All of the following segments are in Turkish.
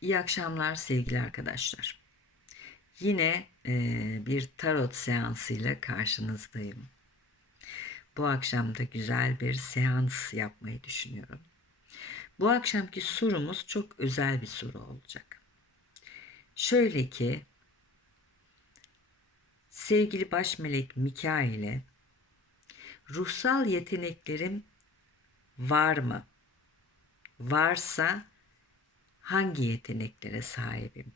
İyi akşamlar sevgili arkadaşlar. Yine e, bir tarot seansıyla karşınızdayım. Bu akşam da güzel bir seans yapmayı düşünüyorum. Bu akşamki sorumuz çok özel bir soru olacak. Şöyle ki sevgili baş melek Mikail'e ruhsal yeteneklerim var mı? Varsa hangi yeteneklere sahibim?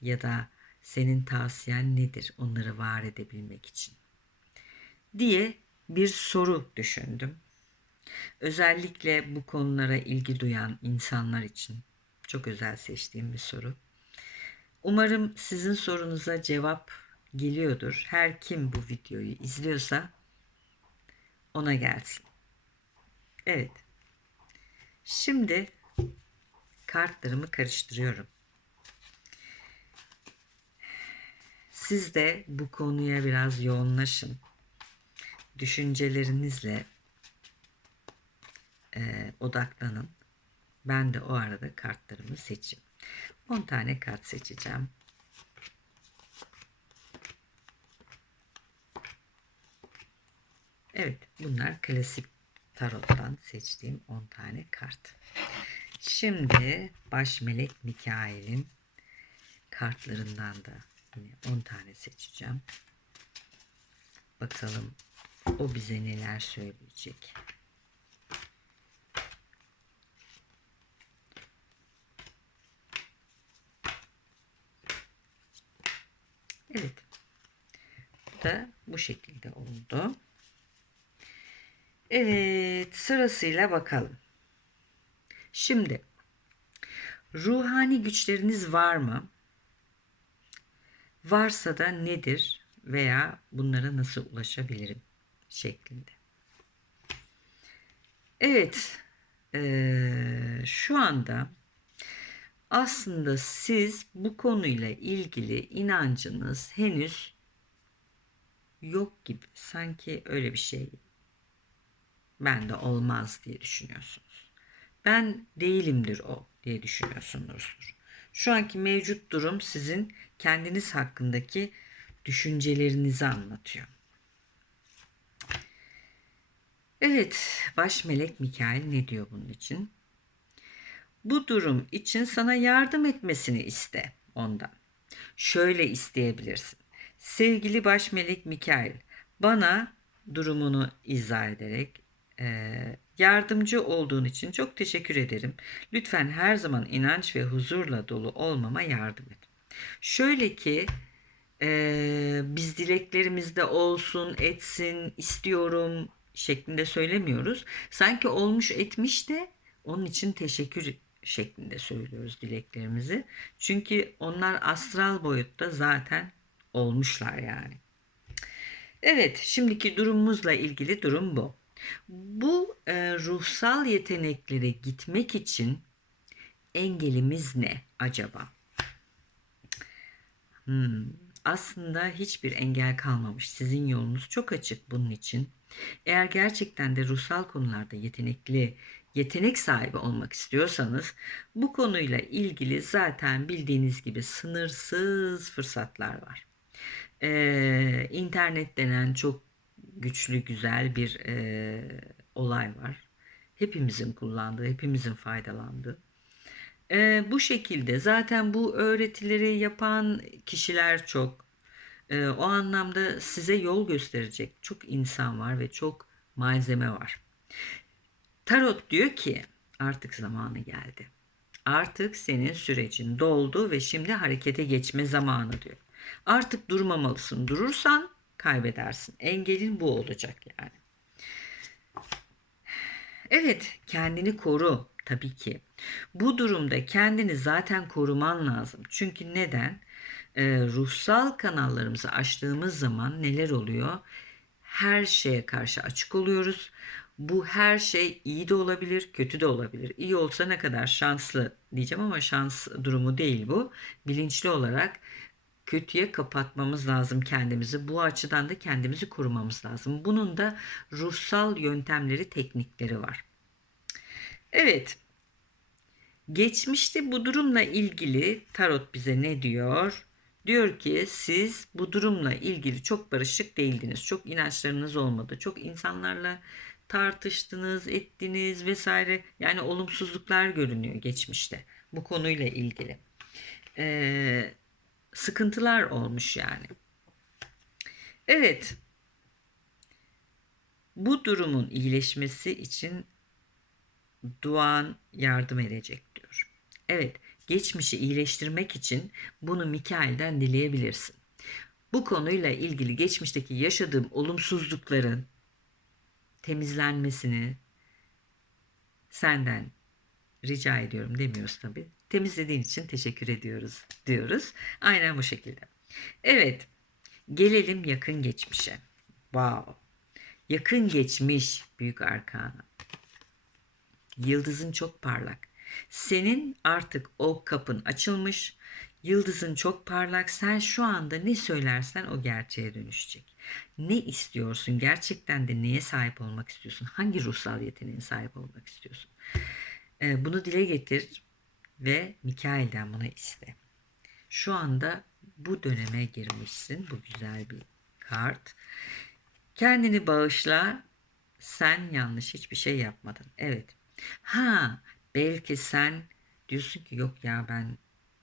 Ya da senin tavsiyen nedir onları var edebilmek için? diye bir soru düşündüm. Özellikle bu konulara ilgi duyan insanlar için çok özel seçtiğim bir soru. Umarım sizin sorunuza cevap geliyordur. Her kim bu videoyu izliyorsa ona gelsin. Evet. Şimdi kartlarımı karıştırıyorum. Siz de bu konuya biraz yoğunlaşın. Düşüncelerinizle e, odaklanın. Ben de o arada kartlarımı seçeyim. 10 tane kart seçeceğim. Evet, bunlar klasik tarottan seçtiğim 10 tane kart. Şimdi baş melek Mikail'in kartlarından da yine 10 tane seçeceğim. Bakalım o bize neler söyleyecek. Evet. Bu da bu şekilde oldu. Evet, sırasıyla bakalım. Şimdi ruhani güçleriniz var mı? Varsa da nedir veya bunlara nasıl ulaşabilirim şeklinde. Evet, ee, şu anda aslında siz bu konuyla ilgili inancınız henüz yok gibi. Sanki öyle bir şey ben de olmaz diye düşünüyorsunuz. Ben değilimdir o diye düşünüyorsunuzdur. Şu anki mevcut durum sizin kendiniz hakkındaki düşüncelerinizi anlatıyor. Evet, baş melek Mikail ne diyor bunun için? Bu durum için sana yardım etmesini iste ondan. Şöyle isteyebilirsin. Sevgili baş melek Mikail, bana durumunu izah ederek yardımcı olduğun için çok teşekkür ederim. Lütfen her zaman inanç ve huzurla dolu olmama yardım et. Şöyle ki e, biz dileklerimizde olsun, etsin, istiyorum şeklinde söylemiyoruz. Sanki olmuş etmiş de onun için teşekkür şeklinde söylüyoruz dileklerimizi. Çünkü onlar astral boyutta zaten olmuşlar yani. Evet, şimdiki durumumuzla ilgili durum bu. Bu e, ruhsal yeteneklere gitmek için engelimiz ne acaba? Hmm, aslında hiçbir engel kalmamış. Sizin yolunuz çok açık bunun için. Eğer gerçekten de ruhsal konularda yetenekli, yetenek sahibi olmak istiyorsanız bu konuyla ilgili zaten bildiğiniz gibi sınırsız fırsatlar var. Ee, internet denen çok güçlü, güzel bir e, olay var. Hepimizin kullandığı, hepimizin faydalandığı. E, bu şekilde zaten bu öğretileri yapan kişiler çok. E, o anlamda size yol gösterecek çok insan var ve çok malzeme var. Tarot diyor ki artık zamanı geldi. Artık senin sürecin doldu ve şimdi harekete geçme zamanı diyor. Artık durmamalısın. Durursan kaybedersin. Engelin bu olacak yani. Evet, kendini koru tabii ki. Bu durumda kendini zaten koruman lazım. Çünkü neden? Ee, ruhsal kanallarımızı açtığımız zaman neler oluyor? Her şeye karşı açık oluyoruz. Bu her şey iyi de olabilir, kötü de olabilir. İyi olsa ne kadar şanslı diyeceğim ama şans durumu değil bu. Bilinçli olarak kötüye kapatmamız lazım kendimizi. Bu açıdan da kendimizi korumamız lazım. Bunun da ruhsal yöntemleri, teknikleri var. Evet. Geçmişte bu durumla ilgili tarot bize ne diyor? Diyor ki siz bu durumla ilgili çok barışık değildiniz. Çok inançlarınız olmadı. Çok insanlarla tartıştınız, ettiniz vesaire. Yani olumsuzluklar görünüyor geçmişte bu konuyla ilgili. Ee, sıkıntılar olmuş yani. Evet. Bu durumun iyileşmesi için duan yardım edecek diyor. Evet, geçmişi iyileştirmek için bunu Mikail'den dileyebilirsin. Bu konuyla ilgili geçmişteki yaşadığım olumsuzlukların temizlenmesini senden rica ediyorum demiyoruz tabii. Temizlediğin için teşekkür ediyoruz diyoruz. Aynen bu şekilde. Evet, gelelim yakın geçmişe. Wow. Yakın geçmiş büyük arkana. Yıldızın çok parlak. Senin artık o kapın açılmış. Yıldızın çok parlak. Sen şu anda ne söylersen o gerçeğe dönüşecek. Ne istiyorsun? Gerçekten de neye sahip olmak istiyorsun? Hangi ruhsal yeteneğin sahip olmak istiyorsun? Ee, bunu dile getir ve Mikail'den bunu iste. Şu anda bu döneme girmişsin. Bu güzel bir kart. Kendini bağışla. Sen yanlış hiçbir şey yapmadın. Evet. Ha, belki sen diyorsun ki yok ya ben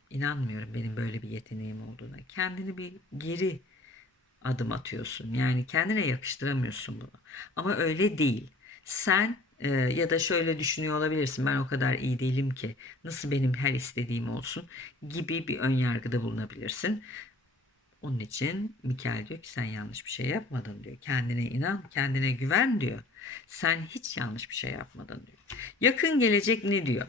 inanmıyorum benim böyle bir yeteneğim olduğuna. Kendini bir geri adım atıyorsun. Yani kendine yakıştıramıyorsun bunu. Ama öyle değil. Sen e, ya da şöyle düşünüyor olabilirsin. Ben o kadar iyi değilim ki nasıl benim her istediğim olsun gibi bir ön yargıda bulunabilirsin. Onun için Mikael diyor ki sen yanlış bir şey yapmadın diyor. Kendine inan, kendine güven diyor. Sen hiç yanlış bir şey yapmadın diyor. Yakın gelecek ne diyor?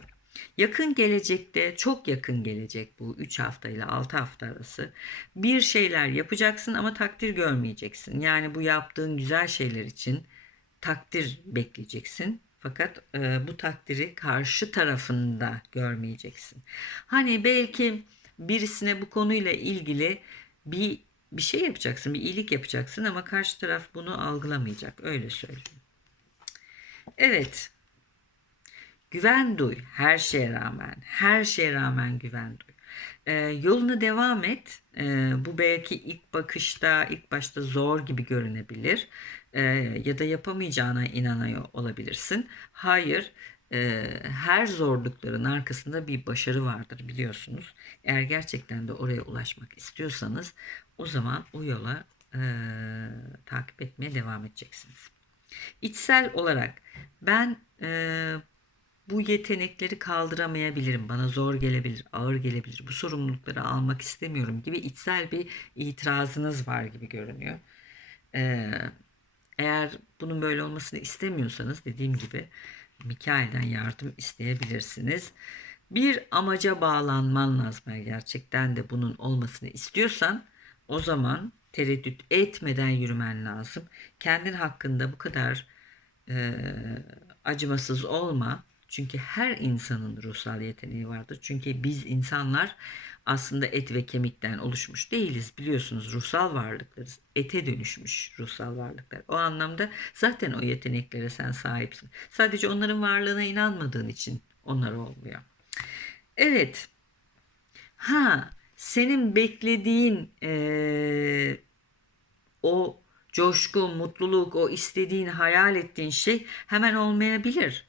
Yakın gelecekte çok yakın gelecek bu 3 hafta ile 6 hafta arası bir şeyler yapacaksın ama takdir görmeyeceksin. Yani bu yaptığın güzel şeyler için takdir bekleyeceksin. Fakat e, bu takdiri karşı tarafında görmeyeceksin. Hani belki birisine bu konuyla ilgili bir bir şey yapacaksın, bir iyilik yapacaksın ama karşı taraf bunu algılamayacak. Öyle söyleyeyim. Evet. Güven duy her şeye rağmen. Her şeye rağmen güven duy. Ee, yoluna devam et. Ee, bu belki ilk bakışta, ilk başta zor gibi görünebilir. Ee, ya da yapamayacağına inanıyor olabilirsin. Hayır, e, her zorlukların arkasında bir başarı vardır biliyorsunuz. Eğer gerçekten de oraya ulaşmak istiyorsanız o zaman o yola e, takip etmeye devam edeceksiniz. İçsel olarak ben e, bu yetenekleri kaldıramayabilirim, bana zor gelebilir, ağır gelebilir, bu sorumlulukları almak istemiyorum gibi içsel bir itirazınız var gibi görünüyor. Ee, eğer bunun böyle olmasını istemiyorsanız dediğim gibi Mikail'den yardım isteyebilirsiniz. Bir amaca bağlanman lazım. Eğer gerçekten de bunun olmasını istiyorsan o zaman tereddüt etmeden yürümen lazım. Kendin hakkında bu kadar e, acımasız olma. Çünkü her insanın ruhsal yeteneği vardır. Çünkü biz insanlar aslında et ve kemikten oluşmuş değiliz. Biliyorsunuz ruhsal varlıklarız. Ete dönüşmüş ruhsal varlıklar. O anlamda zaten o yeteneklere sen sahipsin. Sadece onların varlığına inanmadığın için onlar olmuyor. Evet. Ha, senin beklediğin ee, o coşku, mutluluk, o istediğin, hayal ettiğin şey hemen olmayabilir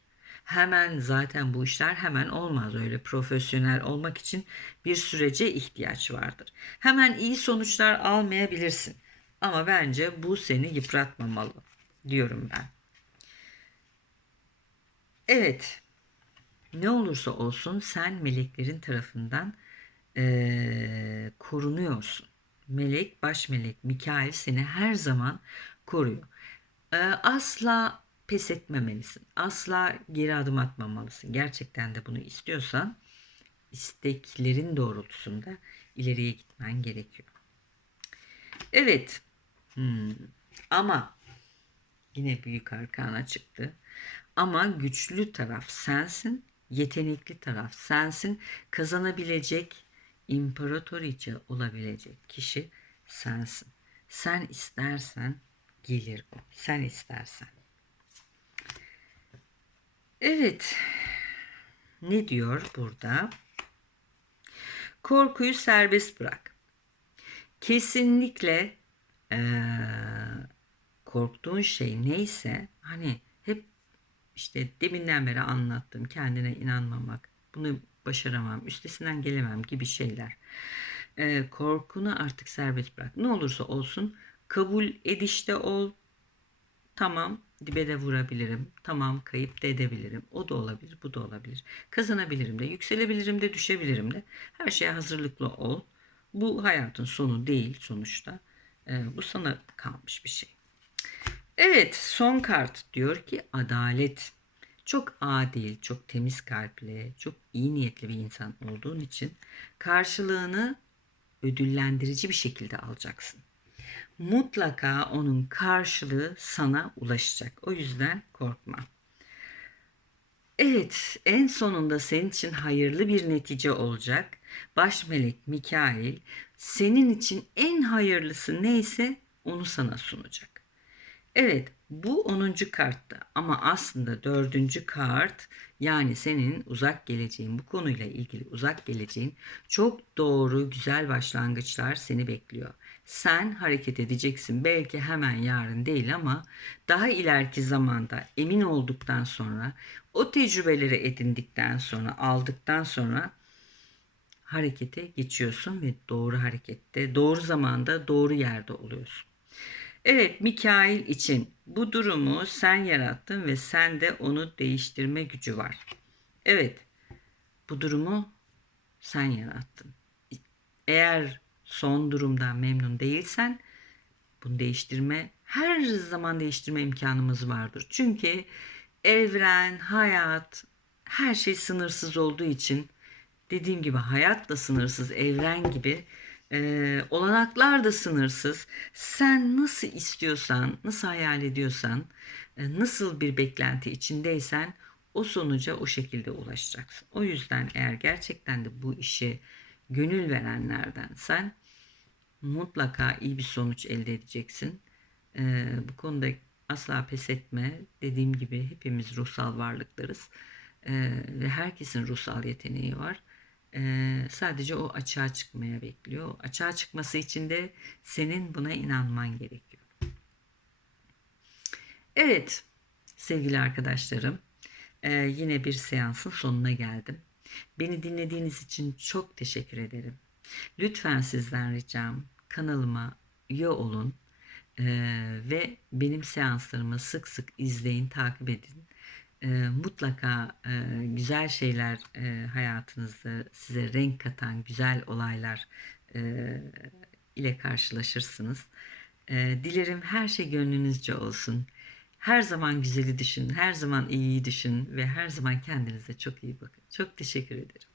hemen zaten bu işler hemen olmaz. Öyle profesyonel olmak için bir sürece ihtiyaç vardır. Hemen iyi sonuçlar almayabilirsin. Ama bence bu seni yıpratmamalı diyorum ben. Evet. Ne olursa olsun sen meleklerin tarafından e, korunuyorsun. Melek, baş melek Mikail seni her zaman koruyor. E, asla pes etmemelisin. Asla geri adım atmamalısın. Gerçekten de bunu istiyorsan isteklerin doğrultusunda ileriye gitmen gerekiyor. Evet. Hmm. Ama yine büyük arkana çıktı. Ama güçlü taraf sensin. Yetenekli taraf sensin. Kazanabilecek, imparatoriçe olabilecek kişi sensin. Sen istersen gelir o. Sen istersen. Evet. Ne diyor burada? Korkuyu serbest bırak. Kesinlikle eee, korktuğun şey neyse hani hep işte deminden beri anlattığım kendine inanmamak, bunu başaramam, üstesinden gelemem gibi şeyler. Eee, korkunu artık serbest bırak. Ne olursa olsun kabul edişte ol. Tamam dibe de vurabilirim. Tamam kayıp da edebilirim. O da olabilir, bu da olabilir. Kazanabilirim de, yükselebilirim de, düşebilirim de. Her şeye hazırlıklı ol. Bu hayatın sonu değil sonuçta. Eee, bu sana kalmış bir şey. Evet, son kart diyor ki adalet. Çok adil, çok temiz kalpli, çok iyi niyetli bir insan olduğun için karşılığını ödüllendirici bir şekilde alacaksın. Mutlaka onun karşılığı sana ulaşacak. O yüzden korkma. Evet, en sonunda senin için hayırlı bir netice olacak. Baş melek Mikail senin için en hayırlısı neyse onu sana sunacak. Evet, bu 10. karttı ama aslında 4. kart yani senin uzak geleceğin bu konuyla ilgili uzak geleceğin çok doğru güzel başlangıçlar seni bekliyor. Sen hareket edeceksin belki hemen yarın değil ama daha ileriki zamanda emin olduktan sonra o tecrübeleri edindikten sonra aldıktan sonra harekete geçiyorsun ve doğru harekette doğru zamanda doğru yerde oluyorsun. Evet Mikail için bu durumu sen yarattın ve sende onu değiştirme gücü var. Evet bu durumu sen yarattın. Eğer son durumdan memnun değilsen bunu değiştirme her zaman değiştirme imkanımız vardır. Çünkü evren, hayat, her şey sınırsız olduğu için dediğim gibi hayat da sınırsız, evren gibi ee, olanaklar da sınırsız. Sen nasıl istiyorsan, nasıl hayal ediyorsan, e, nasıl bir beklenti içindeysen o sonuca o şekilde ulaşacaksın. O yüzden eğer gerçekten de bu işi gönül verenlerden sen mutlaka iyi bir sonuç elde edeceksin. Ee, bu konuda asla pes etme. Dediğim gibi hepimiz ruhsal varlıklarız. Ee, ve herkesin ruhsal yeteneği var. Ee, sadece o açığa çıkmaya bekliyor. Açığa çıkması için de senin buna inanman gerekiyor. Evet sevgili arkadaşlarım e, yine bir seansın sonuna geldim. Beni dinlediğiniz için çok teşekkür ederim. Lütfen sizden ricam kanalıma üye olun ve benim seanslarımı sık sık izleyin, takip edin mutlaka güzel şeyler hayatınızda size renk katan güzel olaylar ile karşılaşırsınız. Dilerim her şey gönlünüzce olsun. Her zaman güzeli düşünün, her zaman iyiyi düşünün ve her zaman kendinize çok iyi bakın. Çok teşekkür ederim.